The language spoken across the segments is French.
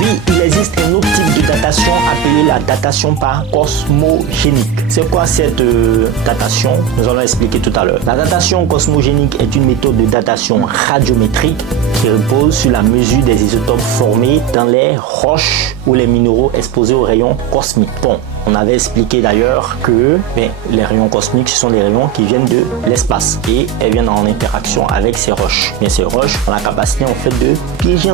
Oui, il existe un autre type de datation appelée la datation par cosmogénique. C'est quoi cette datation? Nous allons expliquer tout à l'heure. La datation cosmogénique est une méthode de datation radiométrique qui repose sur la mesure des isotopes formés dans les roches ou les minéraux exposés aux rayons cosmiques. Bon, on avait expliqué d'ailleurs que les rayons cosmiques, ce sont des rayons qui viennent de l'espace et elles viennent en interaction avec ces roches. Mais ces roches ont la capacité en fait de piéger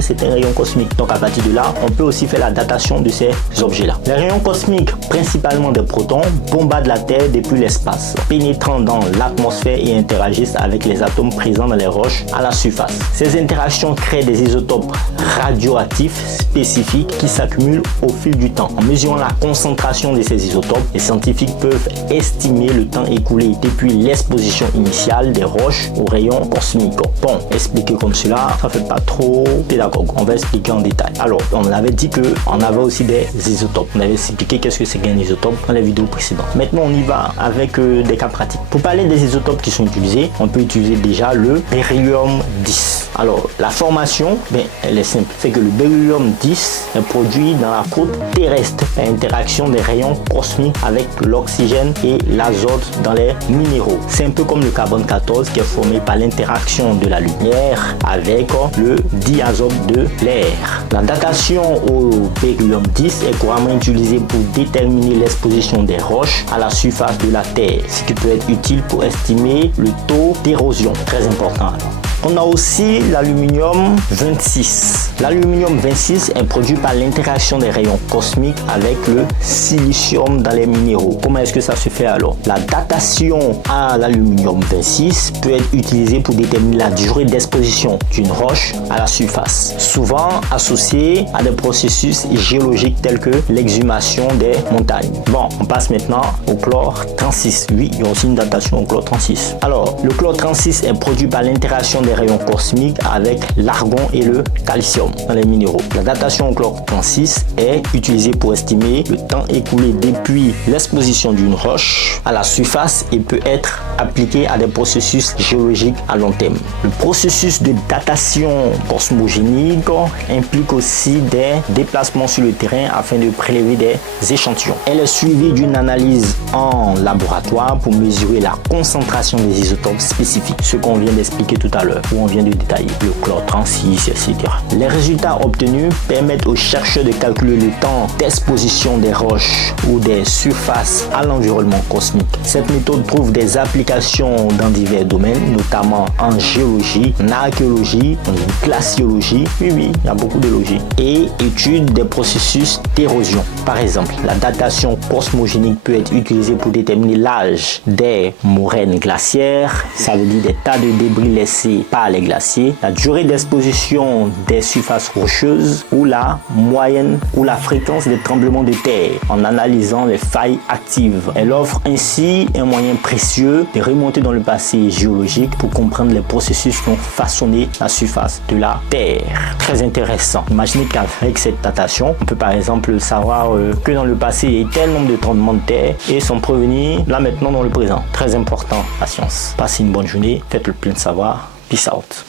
certains rayons cosmiques. Donc à partir de là, on peut aussi faire la datation de ces objets-là. Les rayons cosmiques, principalement des protons, bombardent la Terre depuis l'espace, pénétrant dans l'atmosphère et interagissent avec les atomes présents dans les roches à la surface. Ces interactions créent des isotopes radioactifs spécifiques qui s'accumulent au fil du temps. En mesurant la concentration de ces isotopes, les scientifiques peuvent estimer le temps écoulé depuis l'exposition initiale des roches aux rayons cosmiques. Bon, expliquer comme cela, ça fait pas trop pédagogue. On va expliquer en détail. Alors, on avait dit qu'on avait aussi des isotopes. On avait expliqué qu'est-ce que c'est qu'un isotope dans les vidéos précédentes. Maintenant, on y va avec des cas pratiques. Pour parler des isotopes qui sont utilisés, on peut utiliser déjà le beryllium 10. Alors, la formation, elle est simple. C'est que le beryllium 10 est produit dans la croûte terrestre par interaction des rayons cosmiques avec l'oxygène et l'azote dans les minéraux. C'est un peu comme le carbone 14 qui est formé par l'interaction de la lumière avec le diazote de l'air. La datation au beryllium 10 est couramment utilisée pour déterminer l'exposition des roches à la surface de la Terre, ce qui peut être utile pour estimer le taux d'érosion. Très important alors. On a aussi l'aluminium 26. L'aluminium 26 est produit par l'interaction des rayons cosmiques avec le silicium dans les minéraux. Comment est-ce que ça se fait alors? La datation à l'aluminium 26 peut être utilisée pour déterminer la durée d'exposition d'une roche à la surface, souvent associée à des processus géologiques tels que l'exhumation des montagnes. Bon, on passe maintenant au chlore 36. Oui, il y a aussi une datation au chlore 36. Alors, le chlore 36 est produit par l'interaction des rayons cosmiques avec l'argon et le calcium dans les minéraux. La datation au chlore 36 est utilisée pour estimer le temps écoulé depuis l'exposition d'une roche à la surface et peut être appliquée à des processus géologiques à long terme. Le processus de datation cosmogénique implique aussi des déplacements sur le terrain afin de prélever des échantillons. Elle est suivie d'une analyse en laboratoire pour mesurer la concentration des isotopes spécifiques, ce qu'on vient d'expliquer tout à l'heure, où on vient de détailler le chlore 36, etc. Les résultats obtenus permettent aux chercheurs de calculer le temps d'exposition des roches ou des surfaces à l'environnement cosmique. Cette méthode trouve des applications dans divers domaines, notamment en géologie, en archéologie, en glaciologie, oui, il y a beaucoup de logique, et étude des processus d'érosion. Par exemple, la datation cosmogénique peut être utilisée pour déterminer l'âge des moraines glaciaires, ça veut dire des tas de débris laissés par les glaciers, la durée d'exposition des surfaces rocheuses ou la moyenne ou la fréquence des tremblements de terre en analysant les failles actives. Elle offre ainsi un moyen précieux de remonter dans le passé géologique pour comprendre les processus qui ont façonné la surface de la Terre. Très intéressant. Imaginez qu'avec cette datation, on peut par exemple savoir que dans le passé, il y a eu tel nombre de tremblements de terre et sont provenus là maintenant dans le présent. Très important, la science. Passez une bonne journée, faites le plein de savoir. Peace out.